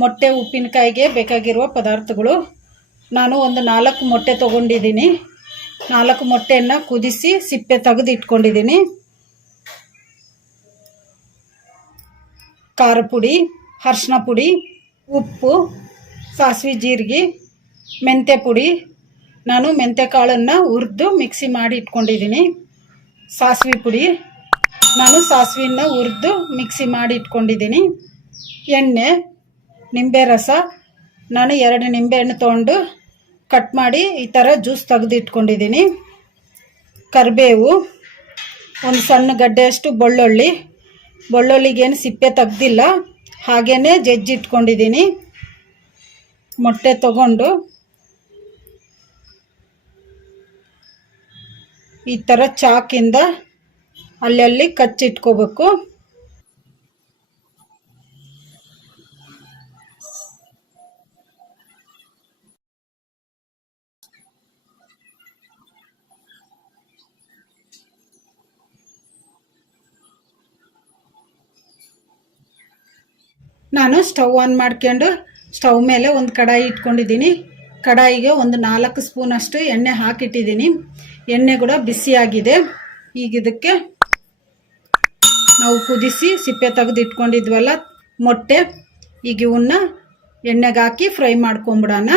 ಮೊಟ್ಟೆ ಉಪ್ಪಿನಕಾಯಿಗೆ ಬೇಕಾಗಿರುವ ಪದಾರ್ಥಗಳು ನಾನು ಒಂದು ನಾಲ್ಕು ಮೊಟ್ಟೆ ತಗೊಂಡಿದ್ದೀನಿ ನಾಲ್ಕು ಮೊಟ್ಟೆಯನ್ನು ಕುದಿಸಿ ಸಿಪ್ಪೆ ತೆಗೆದು ಇಟ್ಕೊಂಡಿದ್ದೀನಿ ಖಾರ ಪುಡಿ ಅರ್ಶಿನ ಪುಡಿ ಉಪ್ಪು ಸಾಸಿವೆ ಜೀರಿಗೆ ಮೆಂತ್ಯ ಪುಡಿ ನಾನು ಮೆಂತ್ಯ ಕಾಳನ್ನು ಹುರಿದು ಮಿಕ್ಸಿ ಮಾಡಿ ಇಟ್ಕೊಂಡಿದ್ದೀನಿ ಸಾಸಿವೆ ಪುಡಿ ನಾನು ಸಾಸಿವೆನ ಹುರಿದು ಮಿಕ್ಸಿ ಮಾಡಿ ಇಟ್ಕೊಂಡಿದ್ದೀನಿ ಎಣ್ಣೆ ನಿಂಬೆ ರಸ ನಾನು ಎರಡು ನಿಂಬೆಹಣ್ಣು ತೊಗೊಂಡು ಕಟ್ ಮಾಡಿ ಈ ಥರ ಜ್ಯೂಸ್ ತೆಗೆದು ಇಟ್ಕೊಂಡಿದ್ದೀನಿ ಕರಿಬೇವು ಒಂದು ಸಣ್ಣ ಗಡ್ಡೆಯಷ್ಟು ಬೆಳ್ಳುಳ್ಳಿ ಬೆಳ್ಳುಳ್ಳಿಗೇನು ಸಿಪ್ಪೆ ತೆಗ್ದಿಲ್ಲ ಹಾಗೇ ಜಜ್ಜಿ ಇಟ್ಕೊಂಡಿದ್ದೀನಿ ಮೊಟ್ಟೆ ತಗೊಂಡು ಈ ಥರ ಚಾಕಿಂದ ಅಲ್ಲಲ್ಲಿ ಕಚ್ಚಿಟ್ಕೋಬೇಕು ನಾನು ಸ್ಟವ್ ಆನ್ ಮಾಡ್ಕೊಂಡು ಸ್ಟವ್ ಮೇಲೆ ಒಂದು ಕಡಾಯಿ ಇಟ್ಕೊಂಡಿದ್ದೀನಿ ಕಡಾಯಿಗೆ ಒಂದು ನಾಲ್ಕು ಸ್ಪೂನಷ್ಟು ಎಣ್ಣೆ ಹಾಕಿಟ್ಟಿದ್ದೀನಿ ಎಣ್ಣೆ ಕೂಡ ಬಿಸಿಯಾಗಿದೆ ಈಗ ಇದಕ್ಕೆ ನಾವು ಕುದಿಸಿ ಸಿಪ್ಪೆ ತೆಗೆದು ಇಟ್ಕೊಂಡಿದ್ವಲ್ಲ ಮೊಟ್ಟೆ ಈಗ ಇವನ್ನ ಎಣ್ಣೆಗೆ ಹಾಕಿ ಫ್ರೈ ಮಾಡ್ಕೊಂಬಿಡೋಣ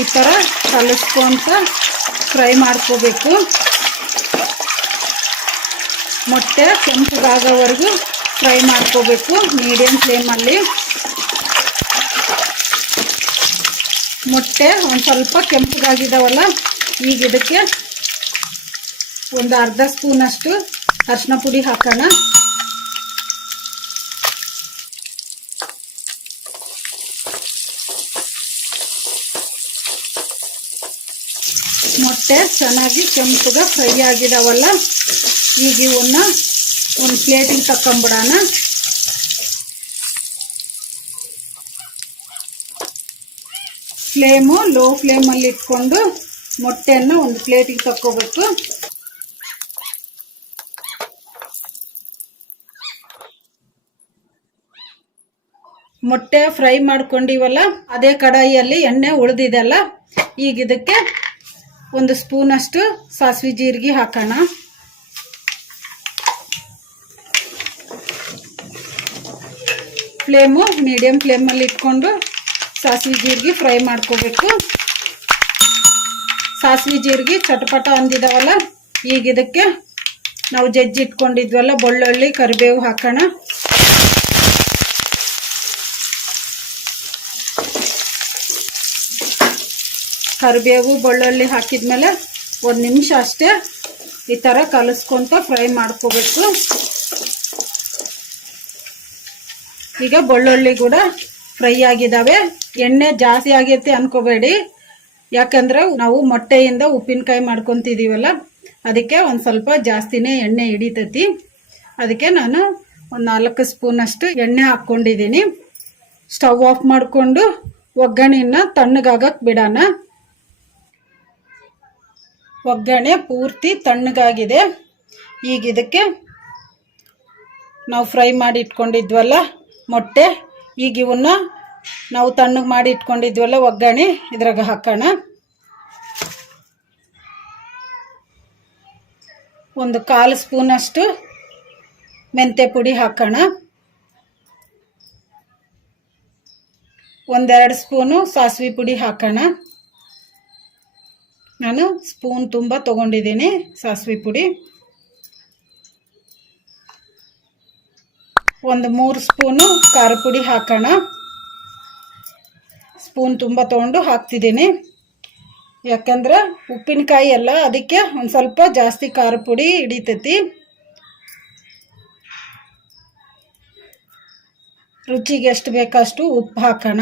ಈ ಥರ ಕಲಿಸ್ಕೊಂತ ಫ್ರೈ ಮಾಡ್ಕೋಬೇಕು ಮೊಟ್ಟೆ ಕೆಂಪಗಾಗೋವರೆಗೂ ಫ್ರೈ ಮಾಡ್ಕೋಬೇಕು ಮೀಡಿಯಮ್ ಫ್ಲೇಮಲ್ಲಿ ಮೊಟ್ಟೆ ಒಂದು ಸ್ವಲ್ಪ ಕೆಂಪುಗಾಗಿದ್ದಾವಲ್ಲ ಈಗ ಇದಕ್ಕೆ ಒಂದು ಅರ್ಧ ಸ್ಪೂನಷ್ಟು ಅರಿಶಿನ ಪುಡಿ ಹಾಕೋಣ ಚೆನ್ನಾಗಿ ಕೆಂಪುಗ ಫ್ರೈ ಆಗಿದಾವಲ್ಲ ಈಗ ಇವನ್ನ ಒಂದು ಪ್ಲೇಟಿಗೆ ತಕೊಂಬಿಡೋಣ ಫ್ಲೇಮು ಲೋ ಫ್ಲೇಮಲ್ಲಿ ಇಟ್ಕೊಂಡು ಮೊಟ್ಟೆಯನ್ನು ಒಂದು ಪ್ಲೇಟಿಗೆ ತಕ್ಕೋಬೇಕು ಮೊಟ್ಟೆ ಫ್ರೈ ಮಾಡ್ಕೊಂಡಿವಲ್ಲ ಅದೇ ಕಡಾಯಿಯಲ್ಲಿ ಎಣ್ಣೆ ಉಳಿದಿದೆಲ್ಲ ಈಗ ಇದಕ್ಕೆ ಒಂದು ಸ್ಪೂನಷ್ಟು ಸಾಸಿವೆ ಜೀರಿಗೆ ಹಾಕೋಣ ಫ್ಲೇಮು ಮೀಡಿಯಮ್ ಫ್ಲೇಮಲ್ಲಿ ಇಟ್ಕೊಂಡು ಸಾಸಿವೆ ಜೀರಿಗೆ ಫ್ರೈ ಮಾಡ್ಕೋಬೇಕು ಸಾಸಿವೆ ಜೀರಿಗೆ ಚಟಪಟ ಅಂದಿದಾವಲ್ಲ ಈಗ ಇದಕ್ಕೆ ನಾವು ಜಜ್ಜಿ ಇಟ್ಕೊಂಡಿದ್ವಲ್ಲ ಬೆಳ್ಳುಳ್ಳಿ ಕರಿಬೇವು ಹಾಕೋಣ ಕರಿಬೇವು ಬೆಳ್ಳುಳ್ಳಿ ಹಾಕಿದ್ಮೇಲೆ ಒಂದು ನಿಮಿಷ ಅಷ್ಟೇ ಈ ಥರ ಕಲಿಸ್ಕೊಂತ ಫ್ರೈ ಮಾಡ್ಕೋಬೇಕು ಈಗ ಬೆಳ್ಳುಳ್ಳಿ ಕೂಡ ಫ್ರೈ ಆಗಿದ್ದಾವೆ ಎಣ್ಣೆ ಜಾಸ್ತಿ ಆಗೈತೆ ಅನ್ಕೋಬೇಡಿ ಯಾಕಂದರೆ ನಾವು ಮೊಟ್ಟೆಯಿಂದ ಉಪ್ಪಿನಕಾಯಿ ಮಾಡ್ಕೊತಿದ್ದೀವಲ್ಲ ಅದಕ್ಕೆ ಒಂದು ಸ್ವಲ್ಪ ಜಾಸ್ತಿನೇ ಎಣ್ಣೆ ಹಿಡಿತೈತಿ ಅದಕ್ಕೆ ನಾನು ಒಂದು ನಾಲ್ಕು ಸ್ಪೂನಷ್ಟು ಎಣ್ಣೆ ಹಾಕ್ಕೊಂಡಿದ್ದೀನಿ ಸ್ಟವ್ ಆಫ್ ಮಾಡಿಕೊಂಡು ಒಗ್ಗರಣೆಯನ್ನು ತಣ್ಣಗಾಗಕ್ಕೆ ಬಿಡೋಣ ಒಗ್ಗರಣೆ ಪೂರ್ತಿ ತಣ್ಣಗಾಗಿದೆ ಈಗ ಇದಕ್ಕೆ ನಾವು ಫ್ರೈ ಮಾಡಿ ಇಟ್ಕೊಂಡಿದ್ವಲ್ಲ ಮೊಟ್ಟೆ ಈಗ ಇವನ್ನ ನಾವು ತಣ್ಣಗೆ ಮಾಡಿ ಇಟ್ಕೊಂಡಿದ್ವಲ್ಲ ಒಗ್ಗರಣೆ ಇದ್ರಾಗ ಹಾಕೋಣ ಒಂದು ಕಾಲು ಸ್ಪೂನಷ್ಟು ಮೆಂತೆ ಪುಡಿ ಹಾಕೋಣ ಒಂದೆರಡು ಸ್ಪೂನು ಸಾಸಿವೆ ಪುಡಿ ಹಾಕೋಣ ನಾನು ಸ್ಪೂನ್ ತುಂಬ ತಗೊಂಡಿದ್ದೀನಿ ಸಾಸಿವೆ ಪುಡಿ ಒಂದು ಮೂರು ಸ್ಪೂನು ಖಾರ ಪುಡಿ ಹಾಕೋಣ ಸ್ಪೂನ್ ತುಂಬ ತಗೊಂಡು ಹಾಕ್ತಿದ್ದೀನಿ ಯಾಕಂದ್ರೆ ಉಪ್ಪಿನಕಾಯಿ ಎಲ್ಲ ಅದಕ್ಕೆ ಒಂದು ಸ್ವಲ್ಪ ಜಾಸ್ತಿ ಖಾರ ಪುಡಿ ಹಿಡಿತೈತಿ ರುಚಿಗೆ ಎಷ್ಟು ಬೇಕಷ್ಟು ಉಪ್ಪು ಹಾಕೋಣ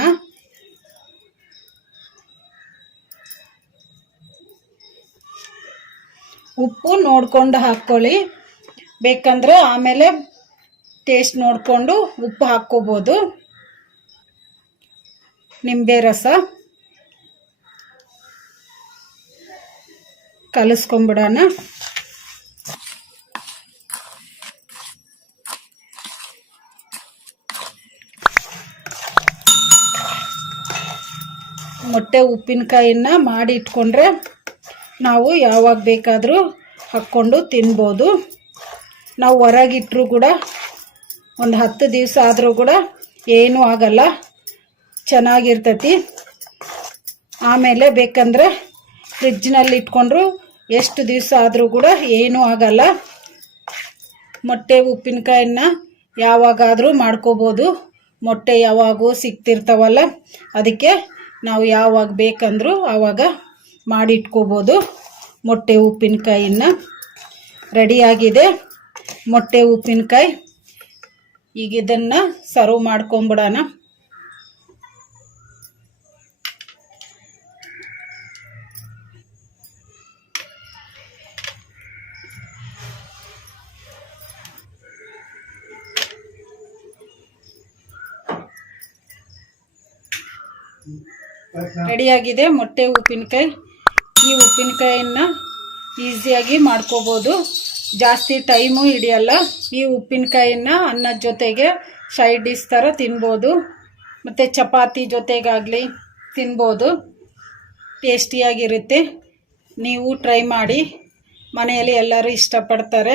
ಉಪ್ಪು ನೋಡಿಕೊಂಡು ಹಾಕ್ಕೊಳ್ಳಿ ಬೇಕಂದ್ರೆ ಆಮೇಲೆ ಟೇಸ್ಟ್ ನೋಡಿಕೊಂಡು ಉಪ್ಪು ಹಾಕ್ಕೋಬೋದು ನಿಂಬೆ ರಸ ಕಲಸ್ಕೊಂಬಿಡೋಣ ಮೊಟ್ಟೆ ಉಪ್ಪಿನಕಾಯಿನ ಮಾಡಿ ಇಟ್ಕೊಂಡ್ರೆ ನಾವು ಯಾವಾಗ ಬೇಕಾದರೂ ಹಾಕ್ಕೊಂಡು ತಿನ್ಬೋದು ನಾವು ಹೊರಗಿಟ್ಟರೂ ಕೂಡ ಒಂದು ಹತ್ತು ದಿವಸ ಆದರೂ ಕೂಡ ಏನೂ ಆಗಲ್ಲ ಚೆನ್ನಾಗಿರ್ತತಿ ಆಮೇಲೆ ಬೇಕಂದರೆ ಫ್ರಿಜ್ನಲ್ಲಿ ಇಟ್ಕೊಂಡ್ರು ಎಷ್ಟು ದಿವಸ ಆದರೂ ಕೂಡ ಏನೂ ಆಗಲ್ಲ ಮೊಟ್ಟೆ ಉಪ್ಪಿನಕಾಯನ್ನ ಯಾವಾಗಾದರೂ ಮಾಡ್ಕೋಬೋದು ಮೊಟ್ಟೆ ಯಾವಾಗೂ ಸಿಗ್ತಿರ್ತಾವಲ್ಲ ಅದಕ್ಕೆ ನಾವು ಯಾವಾಗ ಬೇಕಂದರೂ ಆವಾಗ ಮಾಡಿಟ್ಕೋಬೋದು ಮೊಟ್ಟೆ ಉಪ್ಪಿನಕಾಯಿನ ರೆಡಿಯಾಗಿದೆ ಮೊಟ್ಟೆ ಉಪ್ಪಿನಕಾಯಿ ಈಗ ಇದನ್ನು ಸರ್ವ್ ಮಾಡ್ಕೊಂಬಿಡೋಣ ರೆಡಿಯಾಗಿದೆ ಮೊಟ್ಟೆ ಉಪ್ಪಿನಕಾಯಿ ಉಪ್ಪಿನಕಾಯಿನ ಈಸಿಯಾಗಿ ಮಾಡ್ಕೋಬೋದು ಜಾಸ್ತಿ ಟೈಮು ಹಿಡಿಯಲ್ಲ ಈ ಉಪ್ಪಿನಕಾಯಿನ ಅನ್ನದ ಜೊತೆಗೆ ಸೈಡ್ ಡಿಸ್ ಥರ ತಿನ್ಬೋದು ಮತ್ತು ಚಪಾತಿ ಜೊತೆಗಾಗಲಿ ತಿನ್ಬೋದು ಟೇಸ್ಟಿಯಾಗಿರುತ್ತೆ ನೀವು ಟ್ರೈ ಮಾಡಿ ಮನೆಯಲ್ಲಿ ಎಲ್ಲರೂ ಇಷ್ಟಪಡ್ತಾರೆ